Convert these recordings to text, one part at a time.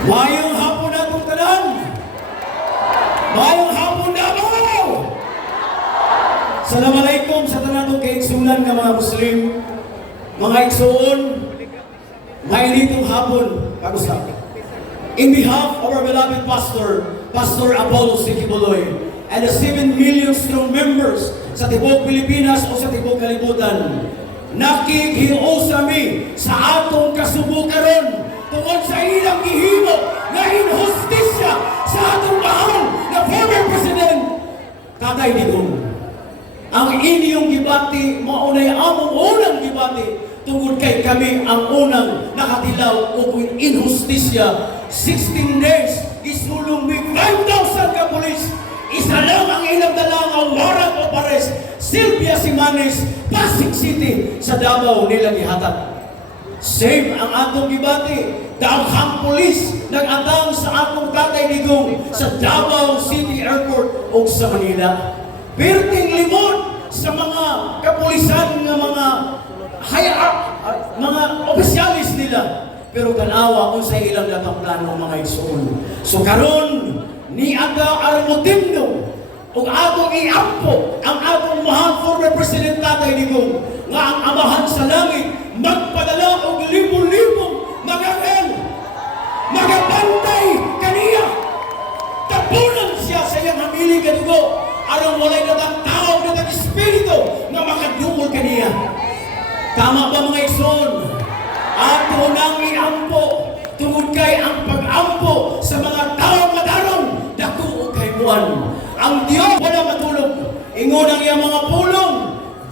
Mayong hapon na itong tanan. Mayong hapon na mo. Assalamualaikum sa tanan itong kaigsunan ng mga Muslim. Mga igsoon, mainitong hapon, pag-usap. In behalf of our beloved pastor, Pastor Apollo Sikibuloy, and the 7 million strong members sa Tibok Pilipinas o sa Tibok Kalibutan, nakikhiusa mi sa atong kasubukaron tungod sa ilang gihimo na inhustisya sa atong mahal na former President Tatay Digong. Ang inyong gibati, maunay among unang gibati, tungod kay kami ang unang nakatilaw o kung inhustisya. 16 days, isulong mi 5,000 ka pulis. Isa lang ang ilang dalang warrant of arrest. Sylvia Simanes, Pasig City, sa Davao nila gihatag. Same ang atong gibati. Daghang pulis nag-atang sa atong Tatay Digong sa Davao City Airport o sa Manila. Perting limon sa mga kapulisan ng mga mga opisyalis nila. Pero kanawa kung sa ilang datang plano mga igsoon. So karon ni aga armotindo ug atong iampo ang atong mahal former President Tatay Digong nga ang amahan sa langit magpadala og libo-libong mga magabantay kaniya. Tapunan siya sa iyang hamiling kadugo aron walay datang tao datang espiritu nga makadungol kaniya. Tama ba mga igsoon? Ato nang iampo tungod kay ang pag-ampo sa mga tao madarong dako og kaybuan. Ang Dios wala matulog. Ingon ang iyang mga pulong,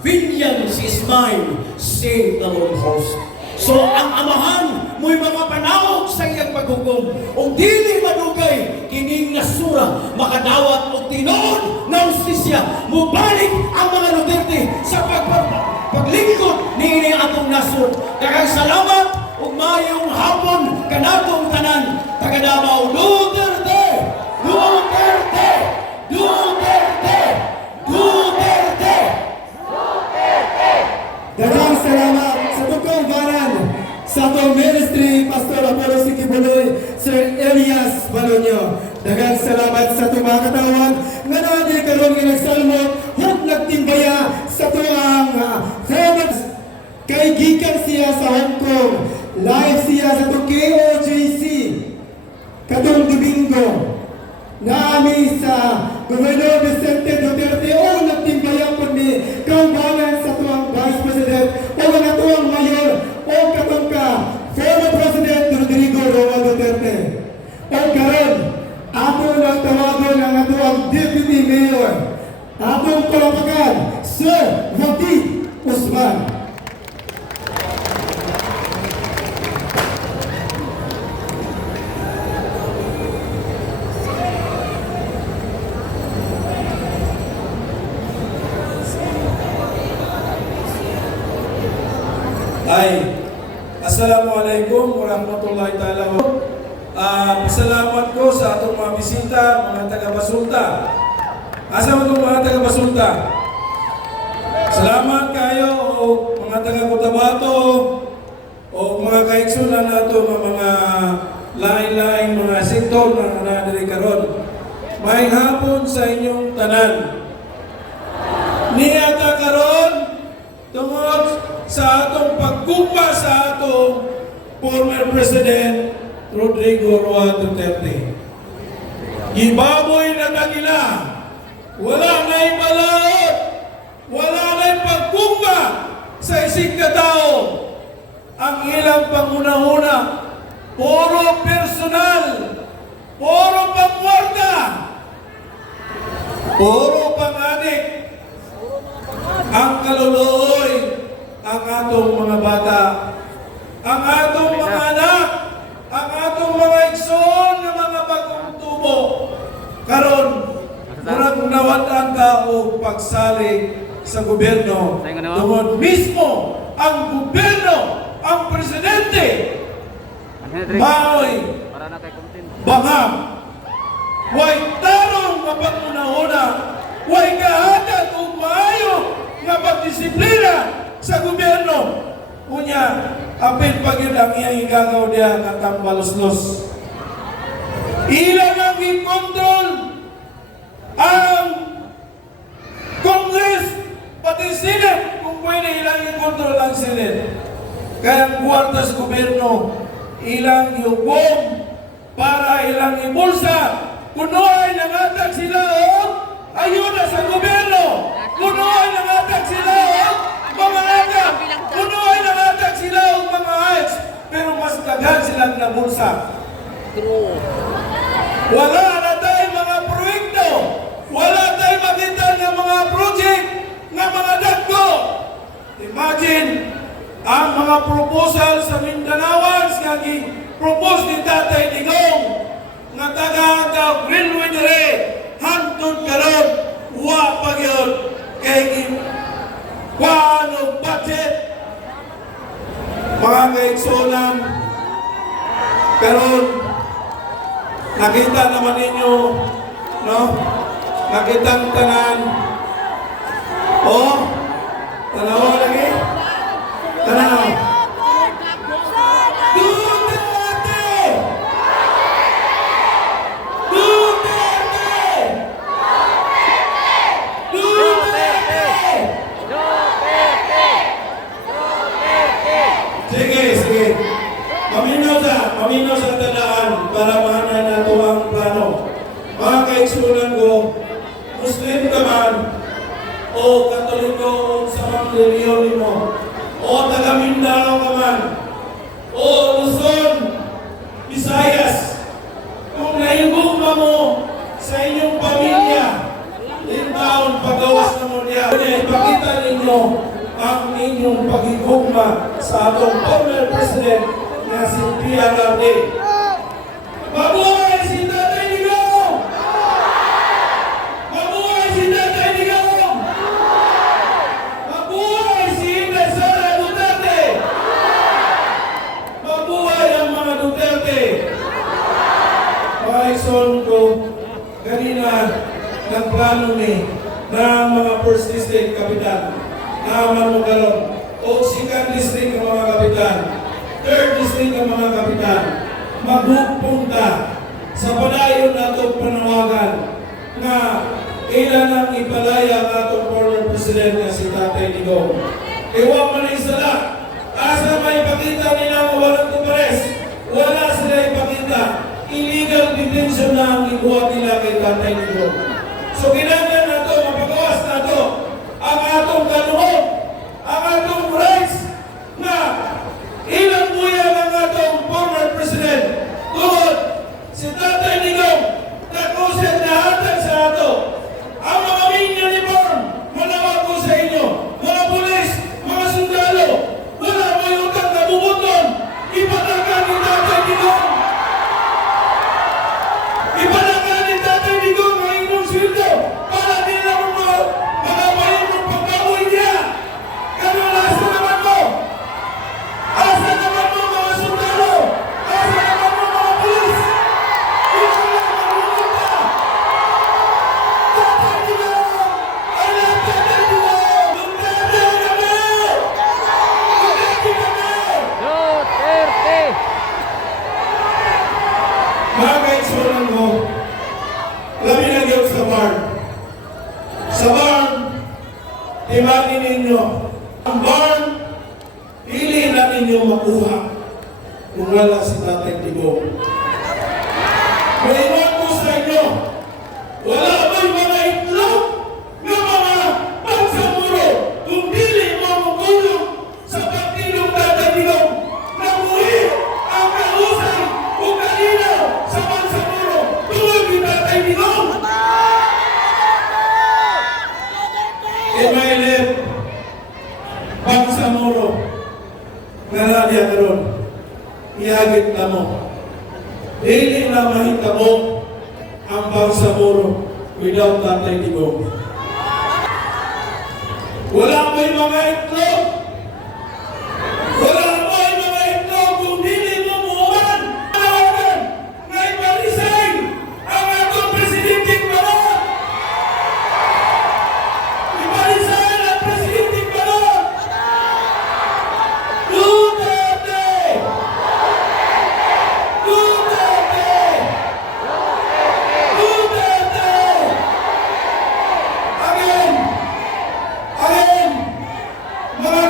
vengeance is mine, save the Lord host. So ang amahan mo'y mga panawag sa iyang paghukom. O dili madugay kining nasura makadawat og tinuod na justisya. Mubalik ang mga Duterte sa paglingkod niini atong nasod. Daghang salamat ug mayong hapon kanatong tanan. Taga Davao, Duterte! Duterte! Duterte! Duterte! Duterte! Daghang salamat sa tukang banan sa atong ministry, Pastor Apollo Sikibuloy, Sir Elias Balonyo. Daghang salamat sa itong mga katawan nga naadi karon nga nagsalmot hug nagtimbaya sa tuang former kay gikan siya sa Hong Kong. Live siya sa itong KOJC katong Domingo. Nami sa Gobernador Vicente Duterte o nagtimbaya po ni kaubanan sa tuang Vice President o mga tuang Mayor o katong ka former President Rodrigo Roa Duterte. O karon ato nang tawagon ang atuang Deputy Mayor atong palapakan Sir Joaquin Usman. Assalamualaikum warahmatullahi ta'ala. Pasalamat ko sa atong mga bisita, mga taga-Basulta. Asa mo itong mga taga-Basulta? Salamat kayo o mga taga-Cotabato o mga kaigsunan nato mga lain-lain mga sektor na nanadiri karon. May hapon sa inyong tanan. Niyata karon tungod sa atong pagkumpa sa atong former President Rodrigo Roa Duterte. Gibaboy na nagila, wala na'y balaod, wala na'y pagkumpa sa isig katao. Ang ilang panguna-una, puro personal, puro pangwarda, puro pangadik. Ang kaluluoy, ang atong mga bata, ang atong mga anak, ang atong mga igsoon na mga bagong tubo. Karon, murag nawatan ka o pagsalig sa gobyerno. Tungod mismo ang gobyerno, ang presidente, mao'y bangam. Way tarong mapag-una-una, way kahatag o maayo nga pagdisiplina sa gobyerno. Unya, apil pag yun ang iyang igagaw diya nga tambalos-los. gobyerno ilang yugong para ilang ibulsa. Kuno ay nangatag sila og ayuda sa gobyerno. Kuno ay nangatag sila og mga agam. Kuno ay nangatag sila og mga ayos. Pero mas daghan silang nabulsa. Wala na tayong mga proyekto. Wala tayong makita ng mga project ng mga dagko. Imagine, ang mga proposal sa Mindanaoans nga propose ni Tatay Digong nga taga Greenway dire hantod karon wa pa gyud kay kuano budget mga kaigsunan karon nakita naman ninyo no nakita ang tanan tanaw lagi tanaw Sige. Maminaw sa tandaan para mahanay nato ang plano. Mga kaigsunan ko, Muslim ka man, o Katoliko sa mga reliyon mo, o taga Mindanao ka man, o Luzon, Visayas, kung naibugma mo sa inyong pamilya, inbound paggawas na mo niya, ipakita ninyo ang inyong pagigugma sa atong former president na si PRRD. Mabuhay si Tatay Digong! Mabuhay si Tatay Digong! Mabuhay si Inday Sara Duterte! Mabuhay ang mga Duterte! Mga ikson ko, kanina nagplano ni na mga first district kapitan naman mo karon o second district ang mga kapitan, third district ang mga kapitan, magpupunta sa padayon natong panawagan na ilan ang ipalaya natong former president na si Tatay Digong. Iwa man isala, asa may ipakita nila mo walang kumpares, wala sila ipakita, illegal detention na ang ibuhat nila kay Tatay Digong. So kinahanglan nato, mapagawas nato ang atong kanuhon, ang atong rights na ilang buya ng atong former president. Tungod, si Tatay Digong, takusin na hatag sa ato. Ang mga uniform, manawag ko sa inyo, mga pulis, mga sundalo, wala may utang na bubuton, ipatakan ni Tatay Digong. Ipatakan ni Tatay Digong ang inyong sweldo para di na mga bayan ng pagkawoy niya. Ganun, asa naman mo? Asa naman mo mga sundalo? Asa naman mo mga pulis? Ikaw lang magumunta. Tatay Digong! Alam Tatay Digong! Duterte kami! Duterte kami! Mga kaigsunan mo, labi na gyud sa bar. Sa barn, timagin ninyo, ang barn, pili na ninyo makuha kung wala si Tatay Digong. Maiwan ko sa inyo, wala ba'y mga itlog ng mga pagsamuro kung dili mo magulong sa pagtilong Tatay Digong na muhi ang kahusay kung kalinaw sa pagsamuro tulad ni Tatay Digong. Emailip, pagsamuro, naradya karon, ihagit na mo. Dili na mahitabo ang pagsamuro without Tatay Digong. Wala may mga itlog. Wala may mga itlog kung dili mo muwan. Panawagan na ipa-resign ang atong presidenting balot. Ipa-resign ang presidenting balot. Duterte! Duterte! Duterte! Again! Mga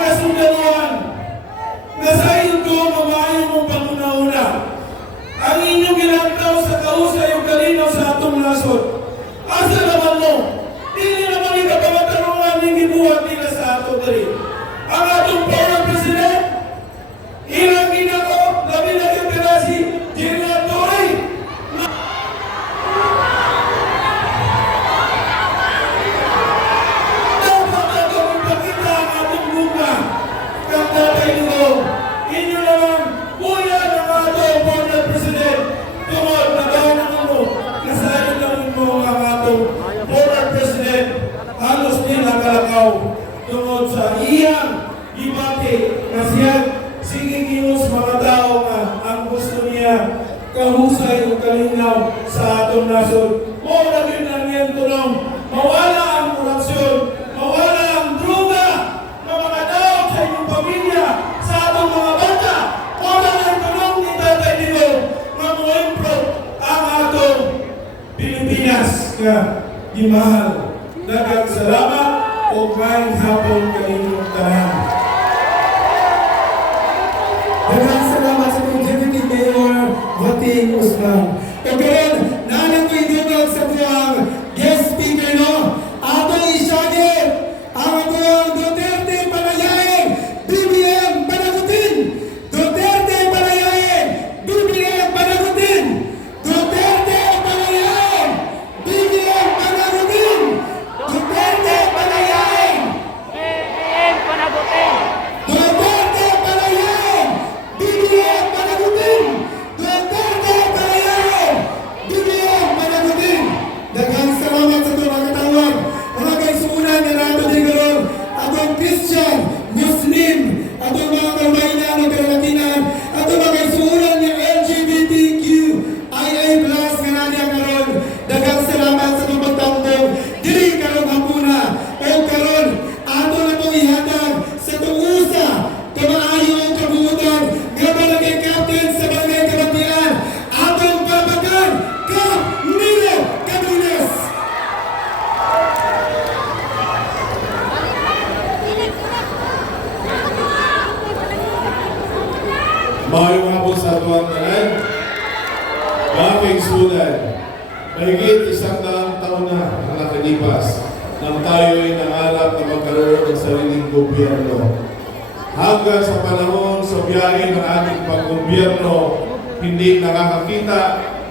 nasod. Asa naman mo? Dili naman ika pamatarungan ng gibuhat nila sa ato dali. Ang atong former president, ilang ginako, labi na yung pirasi, General Torre. Dapat natin ipakita ang atong bunga. Kang tatay nito, inyo naman, kuya ng atong former president. Tungod na gawin mo, kasayon naman mo ang atong former president. Halos din nakalakaw tungod sa iyang gibati na siya sige kilos mga tao nga ang gusto niya kahusay o kalinaw sa atong nasod. Mo na rin ang iyang tulong, mawala ang korupsyon, mawala ang droga na mga tao sa inyong pamilya, sa atong mga bata. Mo na ang tulong ni Tatay Dilo na mo-improve ang atong Pilipinas nga gimahal. Daghang salamat o maayong hapon kaninyong tanan. Daghang salamat sa itong Deputy Mayor Wating Usman. O karon, nanan ko idugog sa tuwang guest speaker no, atong isyagi ang tuwang Duterte Panayain, BBM Panagutin! Duterte Panayain, BBM Panagutin! Duterte Panayain, BBM Panagutin! Duterte Panayain! BBM Panagutin! Duterte Panayain! BBM Panagutin! Duterte Panayain! BBM Panagutin! Daghang salamat sa itong mga katawag. Mga kaisunan na nato din karon atong Christian, Muslim, atong mga kamaynan o kalatinan, atong mga kaisunan ng LGBTQIA+ nga naniya karon. Daghang salamat sa itong pagtambong diri karon hapuna o karon ato na itong ihatag sa itong usa kamaayo ang kabuutan nga barangay captain sa barangay Kabatian atong papakan Kap Nilo Cadules. Maayong hapon sa tuwang tanan. Mga kaigsunan, mahigit 100 taon na ang nakalipas nang tayo'y nangalap na magkaroon ng sariling gobyerno. Hanggang sa panahon sa biyahe ng ating paggobyerno, hindi nakakakita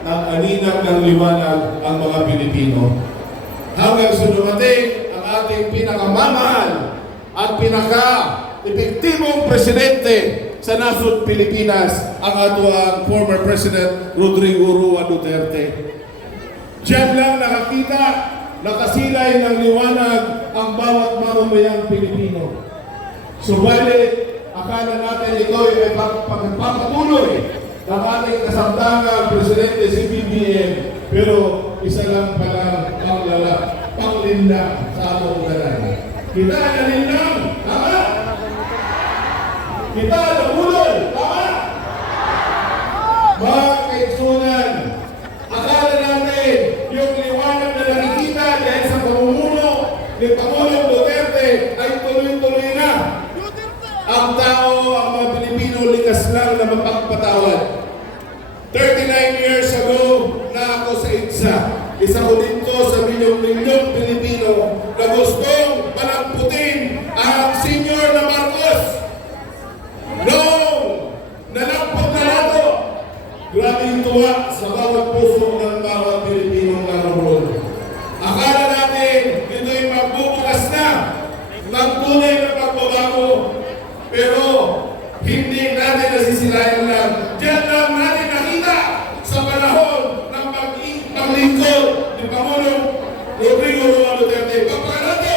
ng aninag ng liwanag ang mga Pilipino. Hanggang sa dumating ang ating pinakamamahal at pinaka-epektibong presidente sa nasod Pilipinas, ang atuang former President Rodrigo Roa Duterte. Diyan lang nakakita, nakasilay ng liwanag ang bawat mamamayang Pilipino. Subalit, akala natin ito ay pagpapatuloy ng ating kasamtangang Presidente si BBM, pero isa lang pala panglinda sa atong tanan. Kita nalinlang, tama? Kita nabulol, tama? Mga kaigsunan, akala natin yung liwanag na nakikita dahil sa pamumuno ni Pangulong Duterte ay tuloy-tuloy na. Ang tao, ang mga Pilipino, likas lang na mapagpatawad. 39 years ago na ako sa IDSA. Isa ko dito sa milyong-milyong Pilipino na gustong palamputin ang senior na Marcos. Noong nalampot na nato, grabe yung tuwa sa bawat puso ng bawat Pilipinong naroon. Akala natin dito'y magbubukas na ng tunay na pagbabago. Pero hindi natin nasisilayan lang. Diyan lang natin nakita sa panahon ng paglingkod ni Pangulong Rodrigo Roa Duterte. Pagpakalato!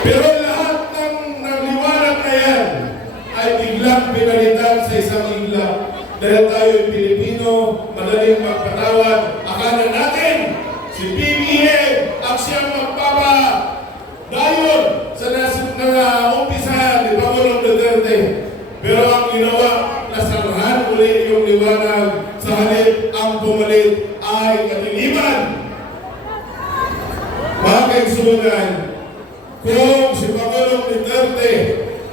Pero lahat ng liwanag na yan ay biglang pinalitan sa isang igla. Dahil tayo'y Pilipino, madaling magpatawad. Akala natin si BBM ang siyang magpapadayon sa umpisa ni Pangulong Duterte. Pero ang ginawa, nasarahan uli yung liwanag sa halip ang bumalik ay kadiliman. Mga kaigsunan, kung si Pangulong Duterte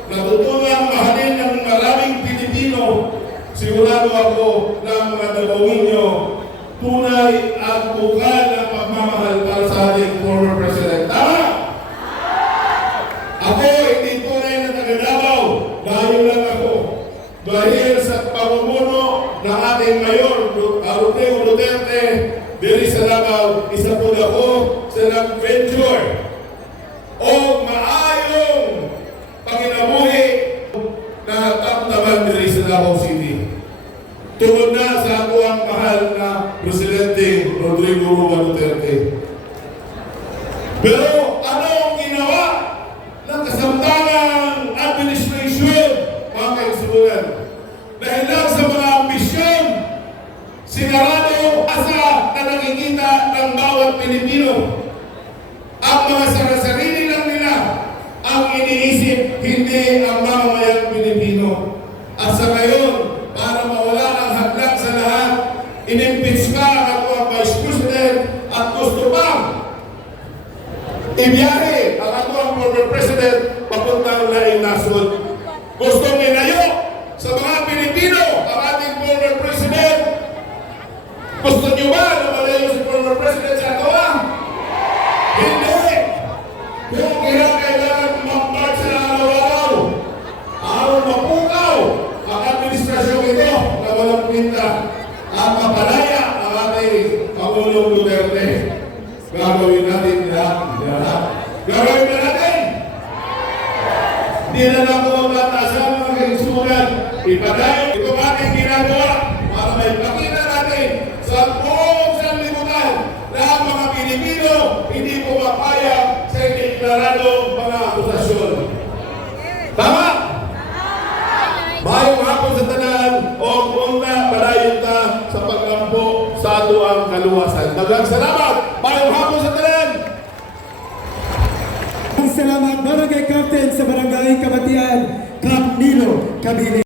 natutunang mahalin ng maraming Pilipino, sigurado ako na ang mga dalawin nyo tunay at bukal ng pagmamahal para sa ating former President. Tama! Ako, hindi tunay na taga-Davao. Dahil lang ako. Dahil sa pamumuno ng ating mayor, Rodrigo Duterte, diri sa Davao, isa po ako sa nag-venture o maayong panginabuhi na tamtaman diri sa Davao City. Tungod na sa ako ang mahal na Presidente Rodrigo Duterte. Pero ano ang ginawa ng kasamtangang administration, mga kaigsunan? Dahil lang sa mga ambisyon, sinarado asa na nakikita ng bawat Pilipino. Ang mga sarili lang nila ang iniisip, hindi ang mamamayang Pilipino. At sa ngayon, para mawala ang hadlang sa lahat, inimpeach ka ang mga Vice President at gusto pang ibiyahe ang ating former President papuntang laing nasod. Gusto minayo sa mga Pilipino ang ating former President. Gusto niyo ba na malayo si former President sa atawa? Hindi! Kung kailangan mag-march sa araw-araw, araw mapukaw ang administrasyong ito na walang pinta at mapalaya ang ating Pangulong Duterte. Gagawin natin lahat. Gagawin na natin! Hindi na lang ako magtatasan mga kaigsunan. Ipadayo itong ating ginagawa para may pakita natin sa buong sanlibutan na ang mga Pilipino hindi pumapayag sa iniklaradong mga akusasyon. Tama? Mayong hapon sa tanan o kung na palayon ka sa paglampo sa ato ang kaluwasan. Daghang salamat! Mayong hapon sa tanan! Salamat Barangay Captain sa Barangay Kabatian, Cap Nilo, Cavite.